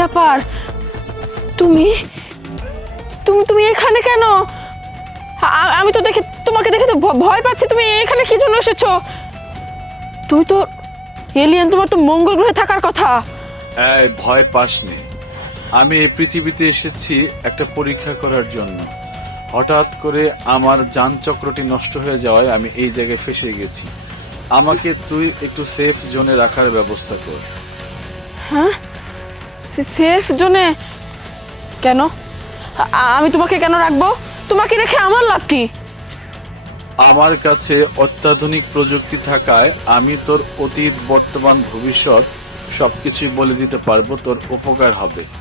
ব্যাপার? তুমি তুমি তুমি এখানে কেন? আমি তো তোমাকে দেখে তো ভয় পাচ্ছি। তুমি এখানে কি জন্য এসেছো? তুমি তো এলিয়েন, তোমার তো মঙ্গল গ্রহে থাকার কথা। এই ভয় পাসনি, আমি এই পৃথিবীতে এসেছি একটা পরীক্ষা করার জন্য। হঠাৎ করে আমার যানচক্রটি নষ্ট হয়ে যাওয়ায় আমি এই জায়গায় ফেসে গেছি। আমাকে তুই একটু সেফ জোনে রাখার ব্যবস্থা কর। হ্যাঁ, সেফ জোনে? কেন? আমি তোমাকে কেন রাখবো? তোমাকে রেখে আমার লাভ কি? আমার কাছে অত্যাধুনিক প্রযুক্তি থাকায় আমি তোর অতীত, বর্তমান, ভবিষ্যৎ সবকিছুই বলে দিতে পারবো, তোর উপকার হবে।